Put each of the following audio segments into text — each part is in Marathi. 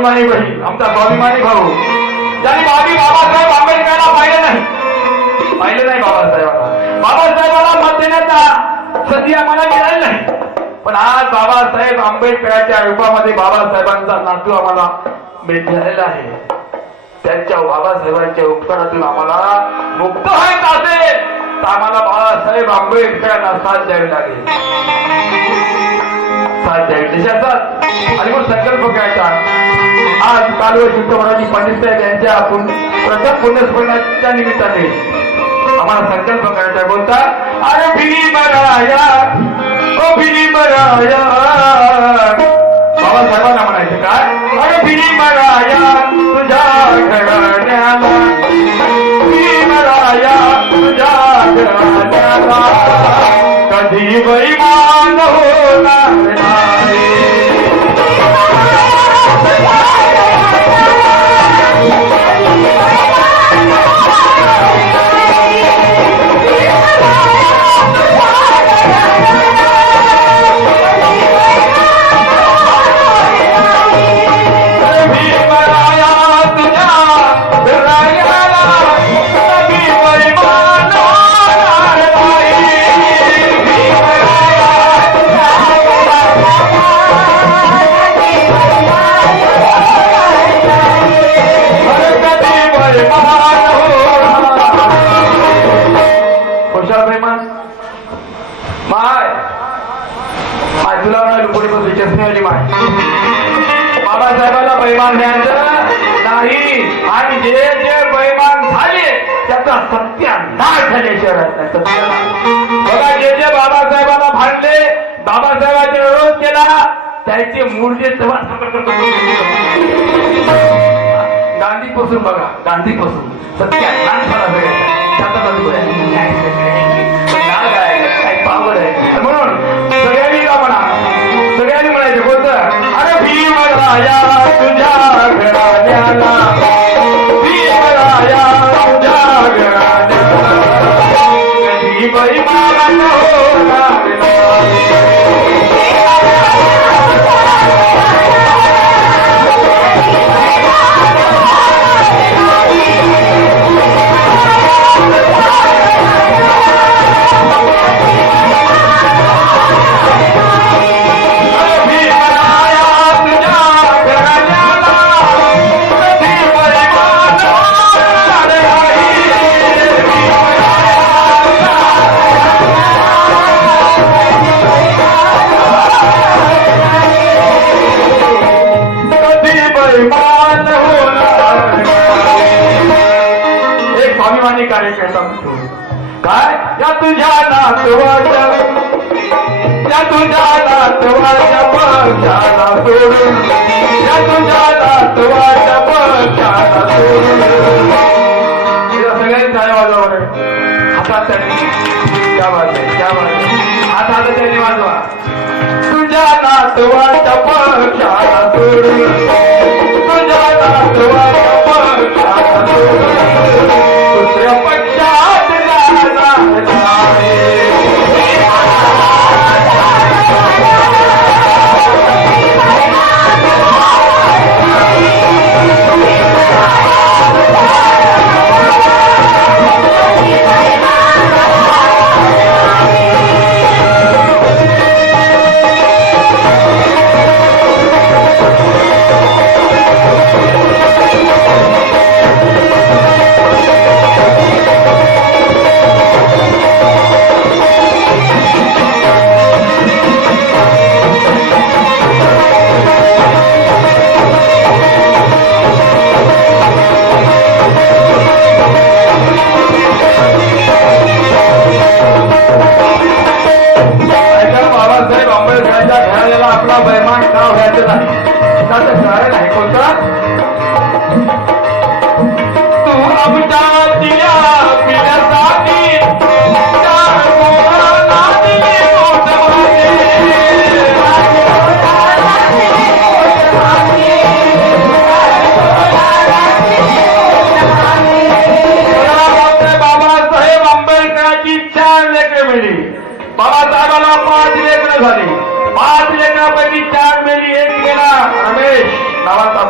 स्वाभिमानी बहीण आमचा स्वाभिमानी भाऊ। ज्यांनी बाबी बाबासाहेब आंबेडकरला पाहिलं नाही। पाहिलं नाही बाबासाहेबाला। बाबासाहेबाला मत देण्याचा संधी आम्हाला मिळाली नाही। पण आज बाबासाहेब आंबेडकरांच्या रूपामध्ये बाबासाहेबांचा नातू आम्हाला मिळालेला आहे। त्यांच्या बाबासाहेबांच्या उपकारातून आम्हाला मुक्त व्हायचं असेल तर आम्हाला बाबासाहेब आंबेडकरांना साथ द्यावी लागेल। साहित्य द्यावी देशाचाच आणि मग संकल्प करायचा आज कालवर शुद्ध मराठी पंडित साहेब यांच्या प्रथम पुण्यस्मरणाच्या निमित्ताने आम्हाला संकल्प करायचा कोणता अरे भिरी मराया ओ भिरी मराया बाबासाहेबांना म्हणायचं काय? अरे भिरी मराया तुझ्या घराण्याला. भिरी बराया तुझ्या घराण्याला. कधी बैमान Bye. माय तुला म्हणाल चष्मेवाली माय. बाबासाहेबांना बैमान द्यायचं नाही. आणि जे जे बैमान झाले त्याचा सत्यानाश झाल्याशिवाय राहत नाही बघा जे जे बाबासाहेबांना भांडले बाबासाहेबांनी विरोध केला त्याचे मूर्जे गांधीपासून बघा गांधीपासून सत्यानाश झाला सगळ्याचा. त्याचा भीमराया तुझ्या घराण्याला. भीमराया तुझ्या घराण्याला. कधी एक स्वाभिमानी कार्यकर्ता म्हणतो काय? या तुझ्या नातवाच्या तुझ्या नातवाच्या पक्षाला सोडून या तुझ्या नातवाच्या पक्षाला सोडून. तिला सगळ्यांनी हातात त्यांनी हात त्यांनी वाजवा. तुझ्या नातवाच्या पक्षाला सोडून. पक्षाला सोडून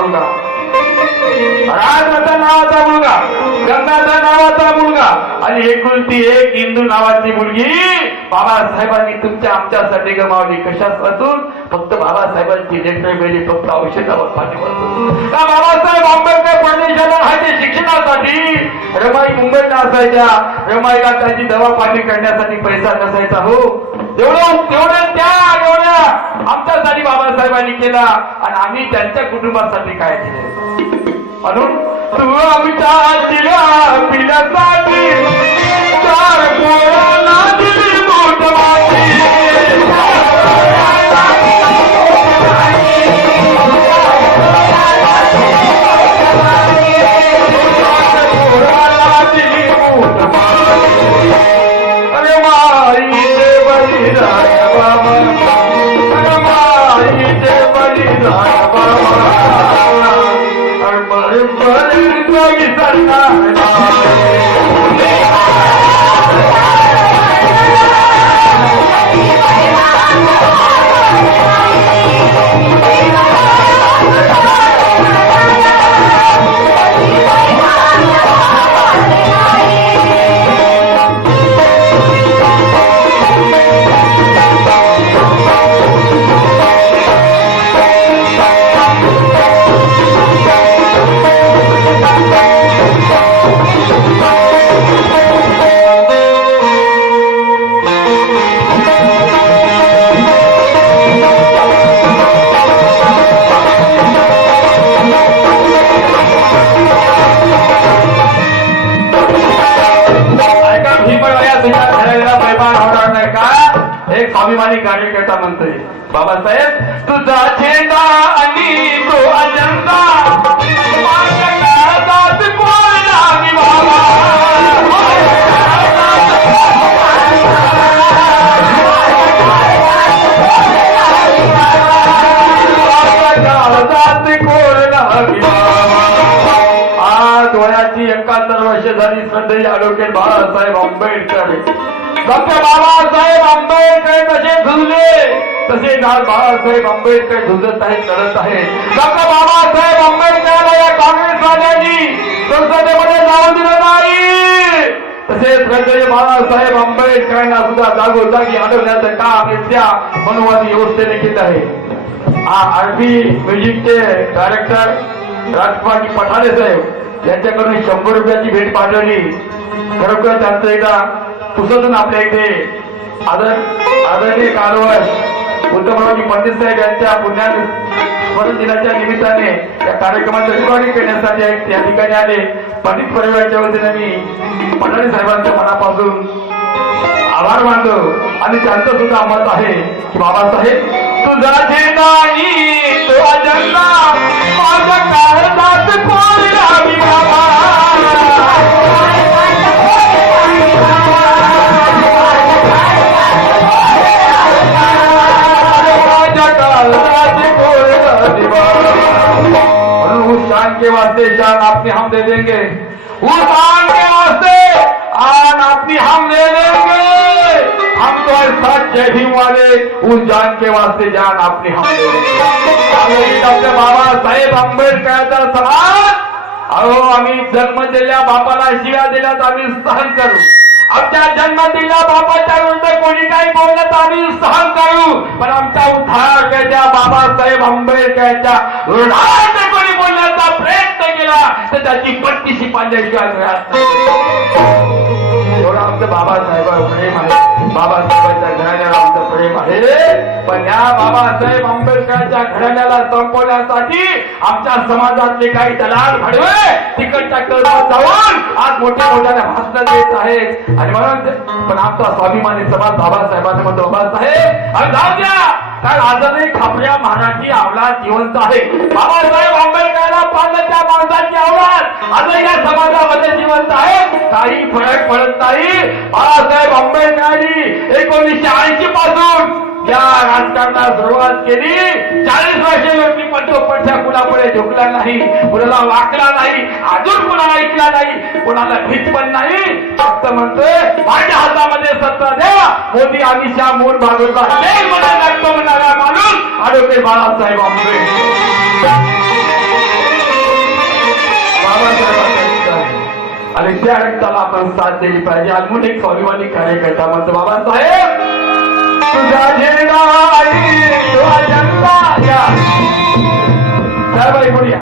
मुलगा. राजमाता नावाचा मुलगा गंगाचा नावाचा मुलगा. आणि एकुलती एक इंदू नावाची मुलगी. बाबासाहेबांनी तुमच्या आमच्यासाठी गमावली. कशापासून? फक्त बाबासाहेबांची लेटर फक्त औषधावर पाणी का बाबासाहेब आंबेडकर परदेशाला राहायचे शिक्षणासाठी? रमाई मुंबईला असायच्या रमाईला त्याची दवा पाणी करण्यासाठी पैसा नसायचा हो. एवढं तेवढं त्या एवढ्या आमच्यासाठी बाबासाहेबांनी केला आणि आम्ही त्यांच्या कुटुंबासाठी काय केले? म्हणून तू आमच्या दिला पिण्यासाठी चार पोराला बलिदान बाबा बाबासाहेब तुझा झेंडा आणि तो अजंता माझ्या एकाहत्तर वर्ष झाली श्रद्धेय ॲडव्होकेट बाळासाहेब आंबेडकर. डॉक्टर बाबासाहेब आंबेडकर तसे झुजले तसे आज बाळासाहेब आंबेडकर झुंजत आहेत लढत आहेत. डॉक्टर बाबासाहेब आंबेडकरला या काँग्रेसवाल्यांनी संसदेमध्ये जाऊ दिलं नाही. तसेच श्रद्धेय बाळासाहेब आंबेडकरांना सुद्धा जागोजागी आढळण्याचं काम इथल्या मनुवादी व्यवस्थेने केलं आहे. आरबी म्युझिकचे डायरेक्टर राजकुमारजी पठारे साहेब यांच्याकडून शंभर रुपयाची भेट पाठवली. खरोखर त्यांचं एकदा पुस्तकून आपल्या इथे आदर आदरणीय कारवाई उद्धवरावजी पंडित साहेब यांच्या पुण्या दिनाच्या निमित्ताने या कार्यक्रमाचं रेकॉर्डिंग करण्यासाठी एक त्या ठिकाणी आले. पंडित परिवाराच्या वतीने मी पंढरी साहेबांच्या मनापासून आभार मानतो. आणि त्यांचं सुद्धा मत आहे की बाबासाहेब तुझा जे नाही तो अजंता. माझ्या काळजात कोरला उस आन के वास्ते अपनी हम ले लेंगे। हम तो साथ जय भीम वाले उस जान के वास्ते जान अपनी हम ले लेंगे। आम्ही डॉक्टर बाबासाहेब आंबेडकरांचा समाज अहो आम्ही जन्म दिलेल्या बापाला शिव्या दिल्यात आम्ही सहन करू. आमच्या जन्म दिल्या बापाच्या विरुद्ध कोणी काही बोललं तर आम्ही सहन करू. पण आमच्या उद्धार बाबासाहेब आंबेडकरच्या विरोधात प्रयत्न केला तर त्याची पट्टीशी पाण्याशिवाय मिळत नाही. आमचं बाबासाहेबांवर प्रेम आहे. बाबासाहेबांच्या घराण्याला आमचं प्रेम आहे. पण या बाबासाहेब आंबेडकरांच्या घडण्याला संपवण्यासाठी आमच्या समाजातले काही दलाल घडवे तिकडच्या कळपात जाऊन आज मोठ्या मोठ्याने भाषण देत आहेत. आणि म्हणून पण आमचा स्वाभिमानी समाज बाबासाहेबांना म्हणतो बाबासाहेब आणि जाऊ द्या. कारण आजही खापऱ्या महाराजी अवलाद जिवंत आहे. बाबासाहेब आंबेडकरांना पाहिलं त्या माणसाची अवलाद आजही या समाजामध्ये जिवंत आहे. काही फरक पडत नाही. बाळासाहेब आंबेडकरांनी एकोणीसशे ऐंशी पासून या राजकारणाला सुरुवात केली. चाळीस वर्षे लोकली पंचोपटच्या कुणापुढे झुकला नाही कुणाला वाकला नाही अजून कुणा ऐकला नाही कुणाला भीत पण नाही. फक्त म्हणतोय माझ्या हातामध्ये सत्ता द्या. मोदी आम्ही शहा मोर भागवता मला लागतो म्हणाला माणूस आरोपे बाळासाहेब आंबे आणि त्या रक्ताला आपण साथ दिली पाहिजे. अजून एक स्वाभिमानी कार्यकर्ता म्हणतो बाबासाहेब. तुझा झेंडा आई तुझा झेंडा या. या.